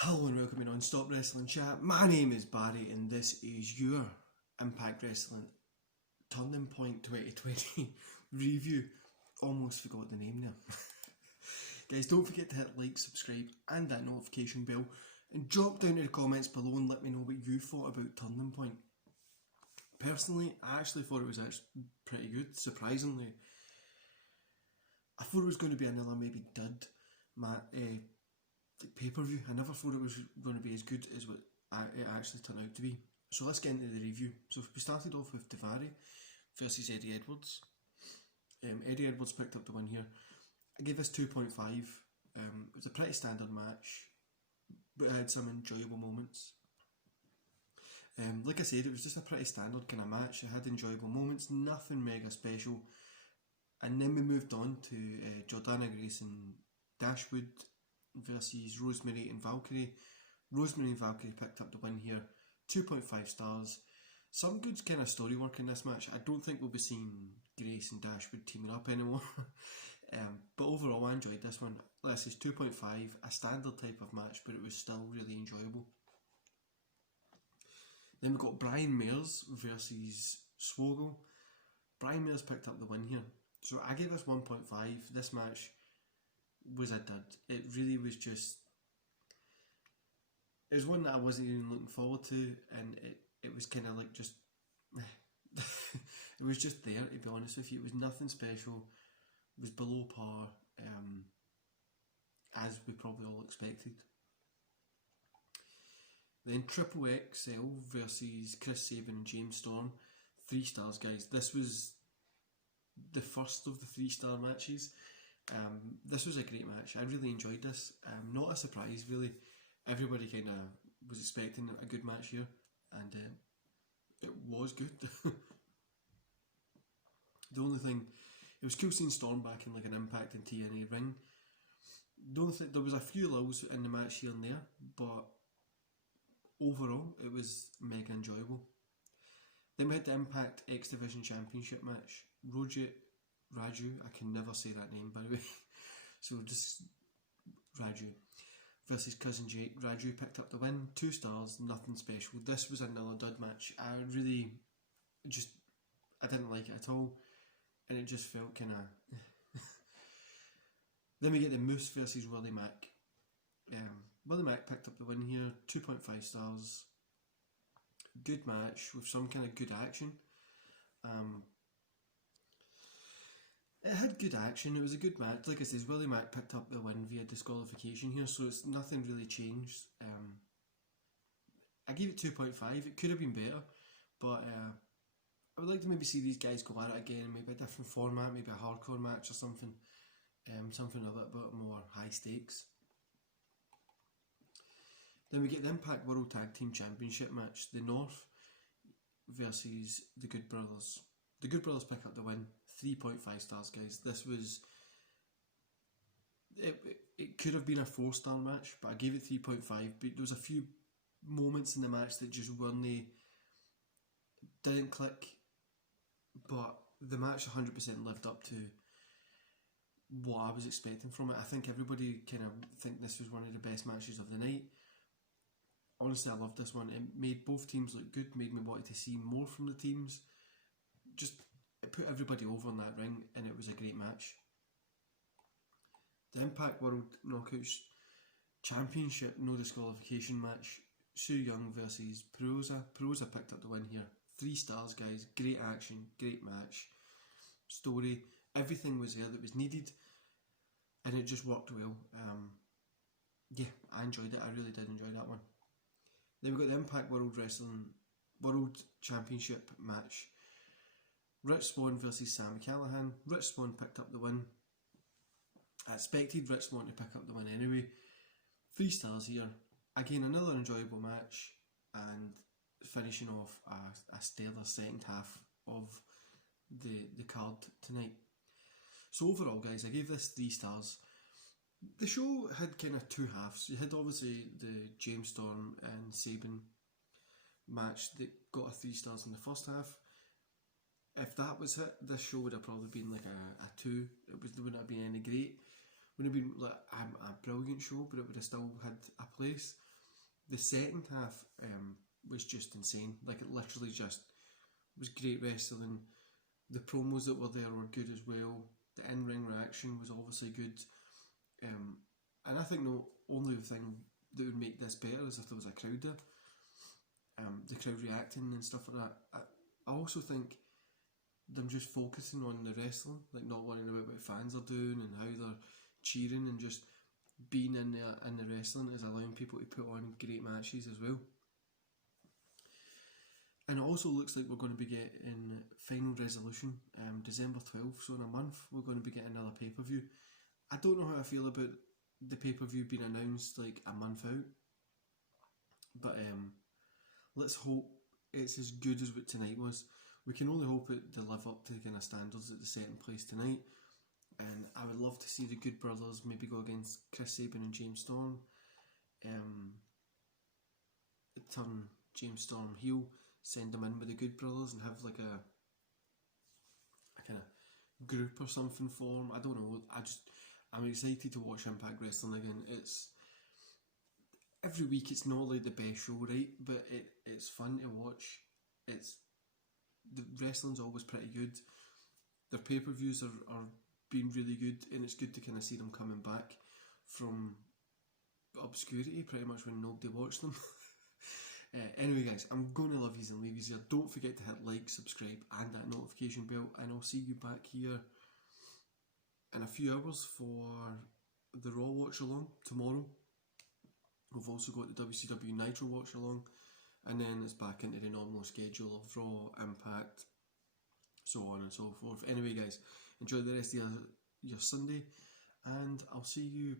Hello and welcome to Non-Stop Wrestling Chat. My name is Barry and this is your Impact Wrestling Turning Point 2020 review. Almost forgot the name there. Guys, don't forget to hit like, subscribe and that notification bell and drop down in the comments below and let me know what you thought about Turning Point. Personally, I actually thought it was actually pretty good, surprisingly. I thought it was going to be another maybe dud pay-per-view. I never thought it was going to be as good as what it actually turned out to be. So let's get into the review. So we started off with Tavari versus Eddie Edwards. Eddie Edwards picked up the win here. I gave this 2.5. It was a pretty standard match, but it had some enjoyable moments. Like I said, it was just a pretty standard kind of match. It had enjoyable moments, nothing mega special. And then we moved on to Jordana, Grayson, Dashwood versus Rosemary and Valkyrie. Rosemary and Valkyrie picked up the win here. 2.5 stars. Some good kind of story work in this match. I don't think we'll be seeing Grace and Dashwood teaming up anymore. But overall I enjoyed this one. This is 2.5, a standard type of match, but it was still really enjoyable. Then we got Brian Mayers versus Swogel. Brian Mayers picked up the win here. So I gave this 1.5. This match was a dud. It really was just... It was one that I wasn't even looking forward to, and it was kind of like just... it was just there, to be honest with you. It was nothing special. It was below par, as we probably all expected. Then Triple XL versus Chris Sabin and James Storm. 3 stars, guys. This was the first of the 3-star matches. This was a great match. I really enjoyed this. Not a surprise, really. Everybody kind of was expecting a good match here, and it was good. The only thing, it was cool seeing Storm back in like an Impact and TNA ring. The only thing, there was a few lulls in the match here and there, but overall it was mega enjoyable. Then we had the Impact X Division Championship match. Raju, I can never say that name by the way, so just Raju versus Cousin Jake. Raju picked up the win, 2 stars, nothing special. This was another dud match. I didn't like it at all, and it just felt kind of... Then we get the Moose versus Willie Mack. Willie Mack picked up the win here, 2.5 stars. Good match with some kind of good action. It had good action, it was a good match. Like I said, Willie Mack picked up the win via disqualification here, so it's nothing really changed. I gave it 2.5, it could have been better, but I would like to maybe see these guys go at it again, maybe a different format, maybe a hardcore match or something. Something a little bit more high stakes. Then we get the Impact World Tag Team Championship match. The North versus the Good Brothers. The Good Brothers pick up the win. 3.5 stars, guys. This was... It could have been a 4-star match, but I gave it 3.5. But there was a few moments in the match that just didn't click. But the match 100% lived up to what I was expecting from it. I think everybody kind of think this was one of the best matches of the night. Honestly, I loved this one. It made both teams look good, made me want to see more from the teams. Just, it put everybody over in that ring, and it was a great match. The Impact World Knockouts Championship no disqualification match. Su Yung versus Perosa. Perosa picked up the win here. 3 stars, guys. Great action, great match. Story, everything was there that was needed, and it just worked well. Yeah, I enjoyed it. I really did enjoy that one. Then we got the Impact World Wrestling World Championship match. Rich Swann versus Sami Callihan. Rich Swann picked up the win. I expected Rich Swann to pick up the win anyway. 3 stars here. Again, another enjoyable match, and finishing off a stellar second half of the card tonight. So overall, guys, I gave this 3 stars. The show had kind of 2 halves. You had obviously the James Storm and Sabin match that got a 3 stars in the first half. If that was it, this show would have probably been like a 2. There wouldn't have been any great. Wouldn't have been like a brilliant show, but it would have still had a place. The second half was just insane. Like, it literally just was great wrestling. The promos that were there were good as well. The in-ring reaction was obviously good. And I think the only thing that would make this better is if there was a crowd there. The crowd reacting and stuff like that. I also think them just focusing on the wrestling, like not worrying about what fans are doing and how they're cheering, and just being in the wrestling is allowing people to put on great matches as well. And it also looks like we're going to be getting Final Resolution December 12th, so in a month we're going to be getting another pay-per-view. I don't know how I feel about the pay-per-view being announced like a month out, but let's hope it's as good as what tonight was. We can only hope it to live up to the kind of standards that they set in place tonight. And I would love to see the Good Brothers maybe go against Chris Sabin and James Storm. Turn James Storm heel, send them in with the Good Brothers and have like a kind of group or something for them. I don't know. I'm excited to watch Impact Wrestling again. It's every week. It's not like the best show, right? But it's fun to watch. The wrestling's always pretty good. Their pay-per-views are being really good, and it's good to kind of see them coming back from obscurity pretty much when nobody watched them. Anyway guys, I'm going to love yous and leave yous here. Don't forget to hit like, subscribe and that notification bell, and I'll see you back here in a few hours for the Raw watch along tomorrow. We've also got the WCW Nitro watch along, and then it's back into the normal schedule of Raw, Impact, so on and so forth. Anyway guys, enjoy the rest of your Sunday, and I'll see you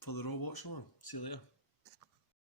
for the Raw watch along. See you later.